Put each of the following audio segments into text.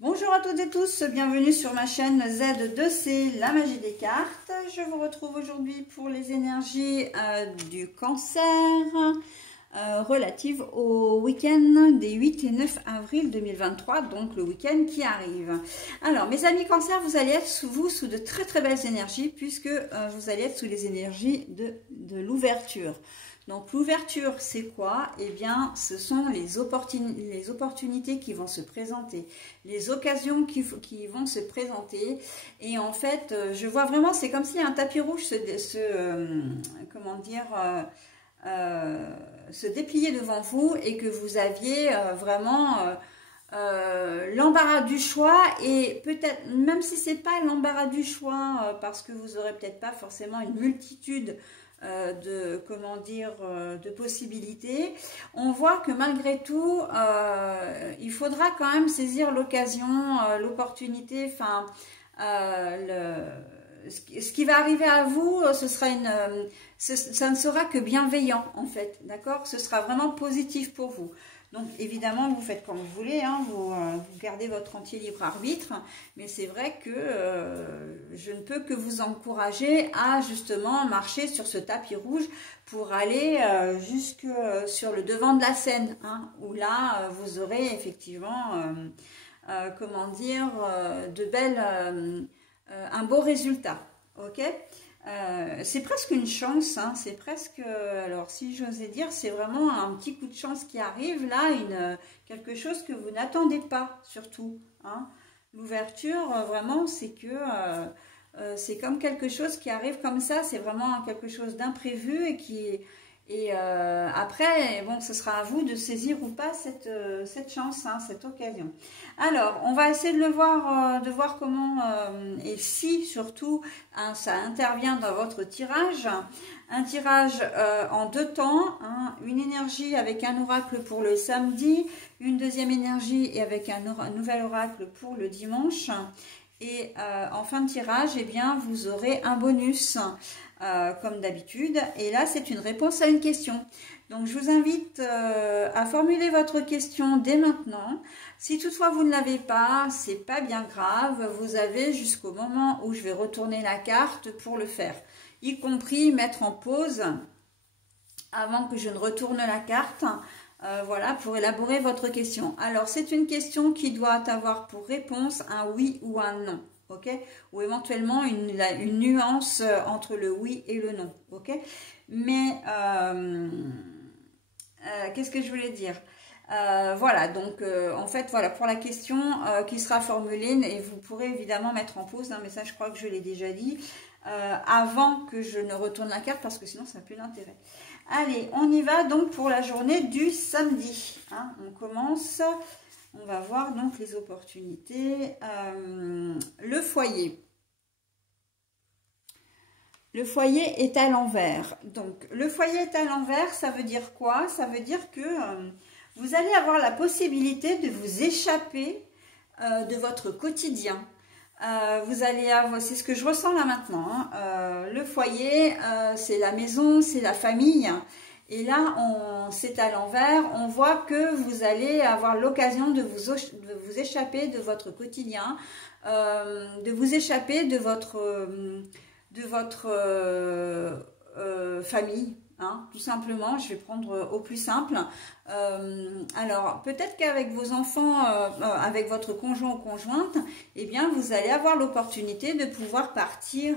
Bonjour à toutes et tous, bienvenue sur ma chaîne Z2C, la magie des cartes. Je vous retrouve aujourd'hui pour les énergies du cancer relatives au week-end des 8 et 9 avril 2023, donc le week-end qui arrive. Alors mes amis cancer, vous allez être sous de très très belles énergies puisque vous allez être sous les énergies de l'ouverture. Donc l'ouverture, c'est quoi? Eh bien, ce sont les opportunités qui vont se présenter, les occasions qui vont se présenter. Et en fait, je vois vraiment, c'est comme si un tapis rouge se dépliait devant vous et que vous aviez vraiment l'embarras du choix. Et peut-être, même si c'est pas l'embarras du choix, parce que vous aurez peut-être pas forcément une multitude de possibilités, on voit que malgré tout il faudra quand même saisir l'occasion, l'opportunité, enfin ce qui va arriver à vous, ce sera ça ne sera que bienveillant en fait, d'accord, ce sera vraiment positif pour vous. Donc évidemment vous faites comme vous voulez, hein, vous gardez votre entier libre arbitre, mais c'est vrai que je ne peux que vous encourager à justement marcher sur ce tapis rouge pour aller jusque sur le devant de la scène, hein, où là vous aurez effectivement un beau résultat, ok. C'est presque une chance, hein, c'est presque, alors si j'osais dire, c'est vraiment un petit coup de chance qui arrive là, quelque chose que vous n'attendez pas surtout, hein. L'ouverture, vraiment, c'est que c'est comme quelque chose qui arrive comme ça, c'est vraiment quelque chose d'imprévu et après, bon, ce sera à vous de saisir ou pas cette chance, hein, cette occasion. Alors, on va essayer de voir comment et si surtout hein, ça intervient dans votre tirage. Un tirage en deux temps, hein, une énergie avec un oracle pour le samedi, une deuxième énergie et avec un nouvel oracle pour le dimanche. Et en fin de tirage, eh bien, vous aurez un bonus. Comme d'habitude, et là c'est une réponse à une question. Donc je vous invite à formuler votre question dès maintenant. Si toutefois vous ne l'avez pas, c'est pas bien grave, vous avez jusqu'au moment où je vais retourner la carte pour le faire, y compris mettre en pause avant que je ne retourne la carte. Voilà, pour élaborer votre question. Alors c'est une question qui doit avoir pour réponse un oui ou un non. Ok, ou éventuellement une nuance entre le oui et le non, ok. Mais qu'est-ce que je voulais dire? Voilà, donc en fait, voilà, pour la question qui sera formulée, et vous pourrez évidemment mettre en pause, hein, mais ça je crois que je l'ai déjà dit, avant que je ne retourne la carte, parce que sinon ça n'a plus d'intérêt. Allez, on y va donc pour la journée du samedi, hein, on commence. On va voir donc les opportunités. Le foyer. Le foyer est à l'envers. Donc, le foyer est à l'envers, ça veut dire quoi? Ça veut dire que vous allez avoir la possibilité de vous échapper de votre quotidien. Vous allez avoir, c'est ce que je ressens là maintenant, hein. Le foyer, c'est la maison, c'est la famille. Et là, c'est à l'envers, on voit que vous allez avoir l'occasion de vous échapper de votre quotidien, de vous échapper de votre famille, hein, tout simplement. Je vais prendre au plus simple. Alors, peut-être qu'avec vos enfants, avec votre conjoint ou conjointe, eh bien, vous allez avoir l'opportunité de pouvoir partir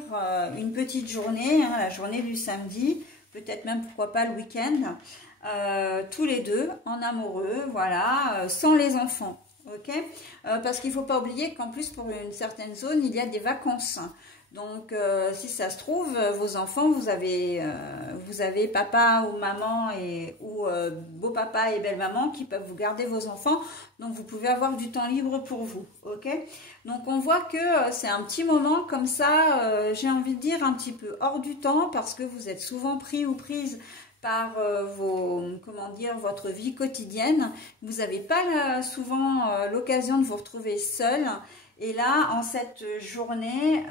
une petite journée, hein, la journée du samedi, peut-être même, pourquoi pas, le week-end, tous les deux, en amoureux, voilà, sans les enfants, ok. Parce qu'il ne faut pas oublier qu'en plus, pour une certaine zone, il y a des vacances. Donc, si ça se trouve, vos enfants, vous avez papa ou maman ou beau-papa et belle-maman qui peuvent vous garder vos enfants. Donc, vous pouvez avoir du temps libre pour vous, ok. Donc, on voit que c'est un petit moment comme ça, j'ai envie de dire un petit peu hors du temps parce que vous êtes souvent pris ou prise par votre vie quotidienne. Vous n'avez pas souvent l'occasion de vous retrouver seul. Et là, en cette journée,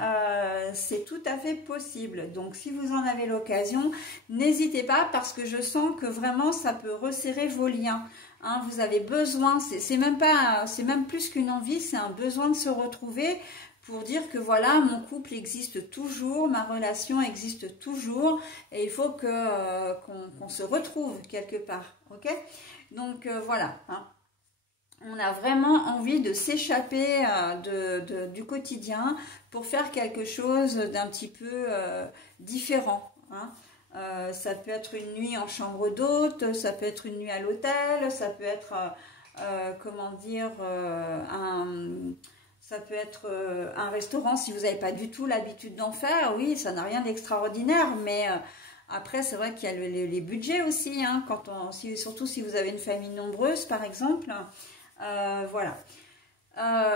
c'est tout à fait possible. Donc, si vous en avez l'occasion, n'hésitez pas parce que je sens que vraiment, ça peut resserrer vos liens. hein, vous avez besoin, c'est même plus qu'une envie, c'est un besoin de se retrouver pour dire que voilà, mon couple existe toujours, ma relation existe toujours, et il faut qu'on se retrouve quelque part, ok? Donc voilà, hein. On a vraiment envie de s'échapper du quotidien pour faire quelque chose d'un petit peu différent, hein. Ça peut être une nuit en chambre d'hôte, ça peut être une nuit à l'hôtel, ça peut être, comment dire, ça peut être un restaurant si vous n'avez pas du tout l'habitude d'en faire. Oui, ça n'a rien d'extraordinaire, mais après, c'est vrai qu'il y a les budgets aussi, hein, surtout si vous avez une famille nombreuse, par exemple. Voilà.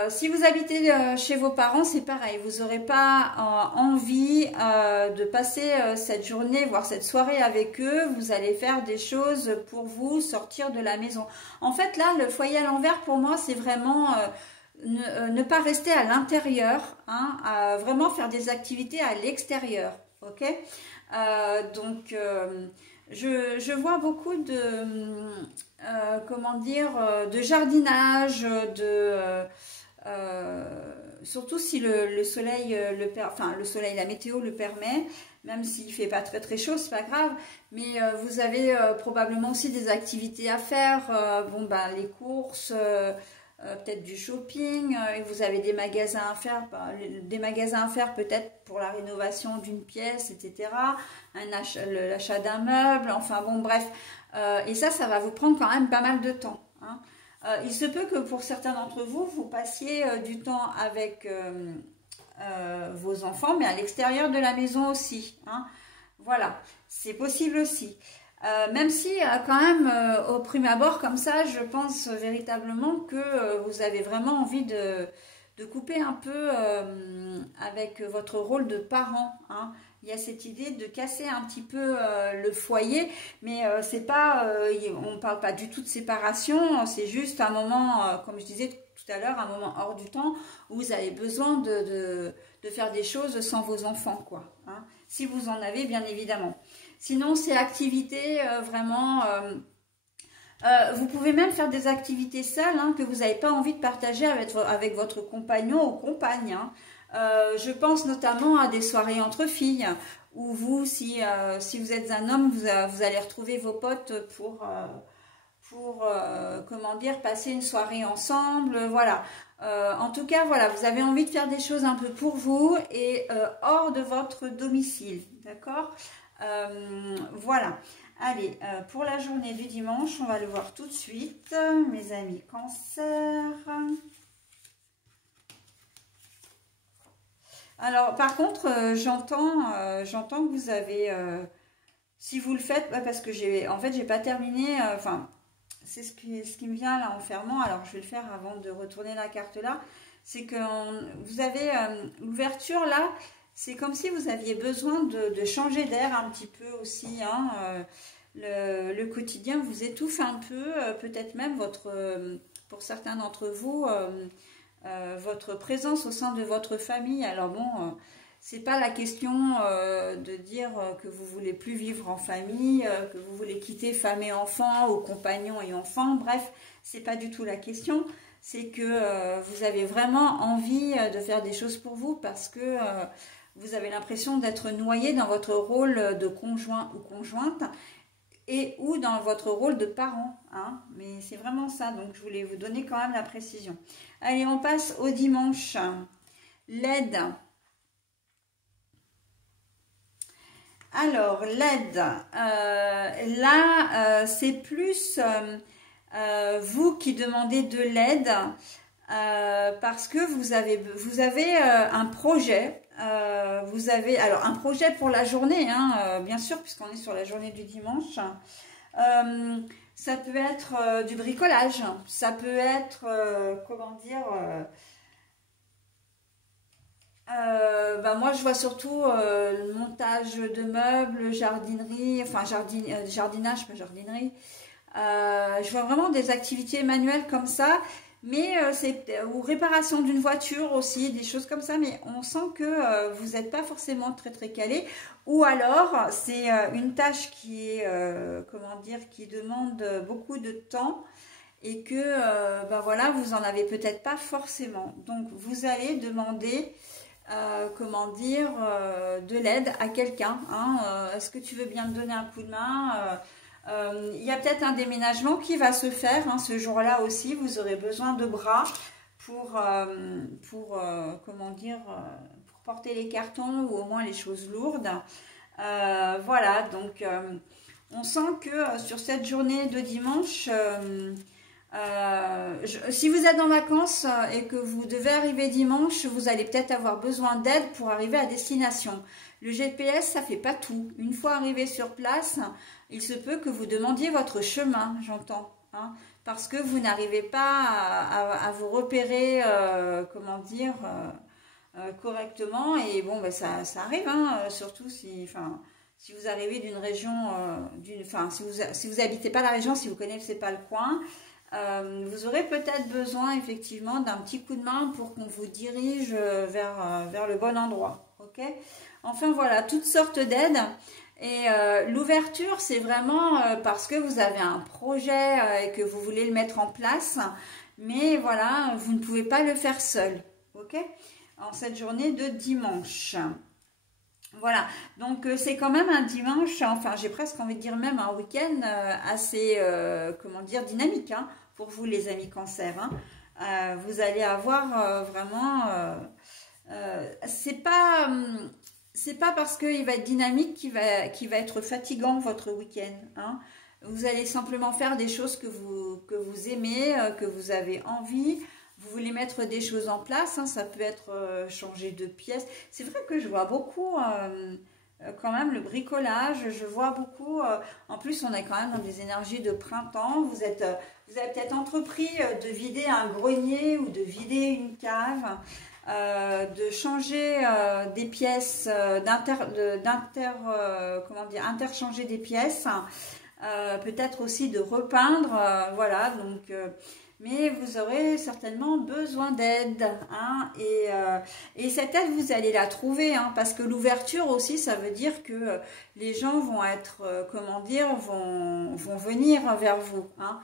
Si vous habitez chez vos parents, c'est pareil. Vous n'aurez pas envie de passer cette journée, voire cette soirée avec eux. Vous allez faire des choses pour vous, sortir de la maison. En fait, là, le foyer à l'envers, pour moi, c'est vraiment ne pas rester à l'intérieur, hein, vraiment faire des activités à l'extérieur. Ok? Donc, je vois beaucoup de, comment dire, de jardinage, surtout si le soleil le soleil, la météo le permet, même s'il fait pas très très chaud, c'est pas grave, mais vous avez probablement aussi des activités à faire, bon ben les courses, peut-être du shopping, et vous avez des magasins à faire, peut-être pour la rénovation d'une pièce, etc. L'achat d'un meuble, enfin bon bref, et ça va vous prendre quand même pas mal de temps, hein. Il se peut que pour certains d'entre vous, vous passiez du temps avec vos enfants, mais à l'extérieur de la maison aussi, hein. Voilà, c'est possible aussi. Même si quand même au prime abord comme ça, je pense véritablement que vous avez vraiment envie de couper un peu avec votre rôle de parent, hein. Il y a cette idée de casser un petit peu le foyer, mais c'est pas, on ne parle pas du tout de séparation, c'est juste un moment, comme je disais tout à l'heure, un moment hors du temps où vous avez besoin de faire des choses sans vos enfants, quoi, hein, si vous en avez bien évidemment. Sinon, c'est activités vraiment... vous pouvez même faire des activités seules, hein, que vous n'avez pas envie de partager avec votre compagnon ou compagne, hein. Je pense notamment à des soirées entre filles, où vous, si vous êtes un homme, vous allez retrouver vos potes pour comment dire, passer une soirée ensemble, voilà. En tout cas, voilà, vous avez envie de faire des choses un peu pour vous et hors de votre domicile, d'accord? Voilà. Allez, pour la journée du dimanche, on va le voir tout de suite, mes amis Cancer. Alors, par contre, j'entends que vous avez, si vous le faites, parce que en fait, j'ai pas terminé, enfin, c'est ce qui me vient là en fermant, alors je vais le faire avant de retourner la carte là, c'est que vous avez l'ouverture là, c'est comme si vous aviez besoin de changer d'air un petit peu aussi, hein, le quotidien vous étouffe un peu, peut-être même pour certains d'entre vous, votre présence au sein de votre famille. Alors bon, c'est pas la question de dire que vous voulez plus vivre en famille, que vous voulez quitter femme et enfant ou compagnon et enfant, bref, c'est pas du tout la question. C'est que vous avez vraiment envie de faire des choses pour vous parce que vous avez l'impression d'être noyé dans votre rôle de conjoint ou conjointe ou dans votre rôle de parent, hein. Mais c'est vraiment ça, donc je voulais vous donner quand même la précision. Allez, on passe au dimanche. L'aide. Alors, l'aide, là, c'est plus vous qui demandez de l'aide parce que vous avez un projet. Vous avez alors un projet pour la journée, hein, bien sûr, puisqu'on est sur la journée du dimanche. Ça peut être du bricolage, ça peut être, comment dire, moi je vois surtout le montage de meubles, jardinerie, enfin jardinage, pas jardinerie. Je vois vraiment des activités manuelles comme ça, mais ou réparation d'une voiture aussi, des choses comme ça, mais on sent que vous n'êtes pas forcément très très calé, ou alors c'est une tâche qui est, comment dire, qui demande beaucoup de temps, et que ben voilà, vous en avez peut-être pas forcément. Donc vous allez demander comment dire, de l'aide à quelqu'un. Hein. Est-ce que tu veux bien me donner un coup de main? Il y a peut-être un déménagement qui va se faire hein, ce jour-là aussi. Vous aurez besoin de bras pour comment dire, pour porter les cartons ou au moins les choses lourdes. Voilà, donc on sent que sur cette journée de dimanche, si vous êtes en vacances et que vous devez arriver dimanche, vous allez peut-être avoir besoin d'aide pour arriver à destination. Le GPS, ça fait pas tout. Une fois arrivé sur place, il se peut que vous demandiez votre chemin, j'entends, hein, parce que vous n'arrivez pas à vous repérer, comment dire, correctement. Et bon, ben, ça arrive, hein, surtout si vous arrivez d'une région, si vous habitez pas la région, si vous connaissez pas le coin. Vous aurez peut-être besoin effectivement d'un petit coup de main pour qu'on vous dirige vers le bon endroit. Ok. Enfin voilà, toutes sortes d'aides. Et l'ouverture, c'est vraiment parce que vous avez un projet et que vous voulez le mettre en place. Mais voilà, vous ne pouvez pas le faire seul. Ok. En cette journée de dimanche. Voilà, donc c'est quand même un dimanche, enfin j'ai presque envie de dire même un week-end assez, comment dire, dynamique hein, pour vous les amis cancer. Hein. Vous allez avoir vraiment, c'est pas parce qu'il va être dynamique qu'il va être fatigant votre week-end. Hein. Vous allez simplement faire des choses que vous aimez, que vous avez envie. Vous voulez mettre des choses en place, hein, ça peut être changer de pièce. C'est vrai que je vois beaucoup quand même le bricolage, je vois beaucoup, en plus on est quand même dans des énergies de printemps. Vous avez peut-être entrepris de vider un grenier ou de vider une cave, de changer des pièces, interchanger des pièces, peut-être aussi de repeindre, voilà, donc... mais vous aurez certainement besoin d'aide. Hein, et cette aide, vous allez la trouver. Hein, parce que l'ouverture aussi, ça veut dire que les gens vont être, comment dire, vont venir vers vous. Hein,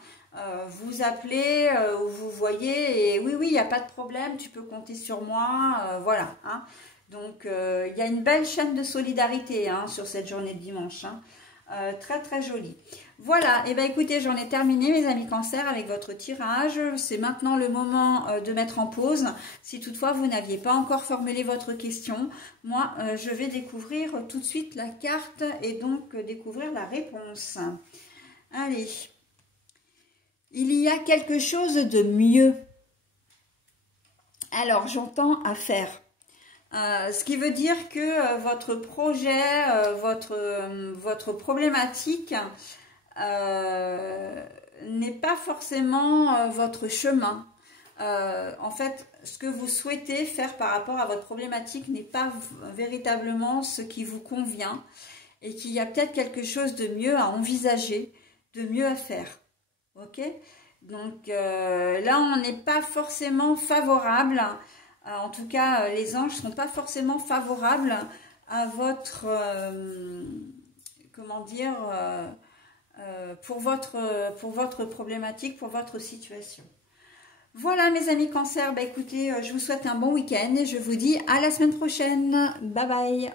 vous appelez, vous voyez, et oui, il n'y a pas de problème, tu peux compter sur moi. Voilà. Hein, donc, il y a une belle chaîne de solidarité hein, sur cette journée de dimanche. Hein, très très jolie. Voilà, et bien écoutez, j'en ai terminé mes amis cancer avec votre tirage. C'est maintenant le moment de mettre en pause. Si toutefois vous n'aviez pas encore formulé votre question, moi je vais découvrir tout de suite la carte et donc découvrir la réponse. Allez, il y a quelque chose de mieux. Alors j'entends à faire. Ce qui veut dire que votre projet, votre problématique n'est pas forcément votre chemin. En fait, ce que vous souhaitez faire par rapport à votre problématique n'est pas véritablement ce qui vous convient et qu'il y a peut-être quelque chose de mieux à envisager, de mieux à faire. Ok ? Donc là, on n'est pas forcément favorable. En tout cas, les anges ne sont pas forcément favorables à votre, comment dire, pour votre problématique, pour votre situation. Voilà mes amis cancer, bah écoutez, je vous souhaite un bon week-end et je vous dis à la semaine prochaine. Bye bye.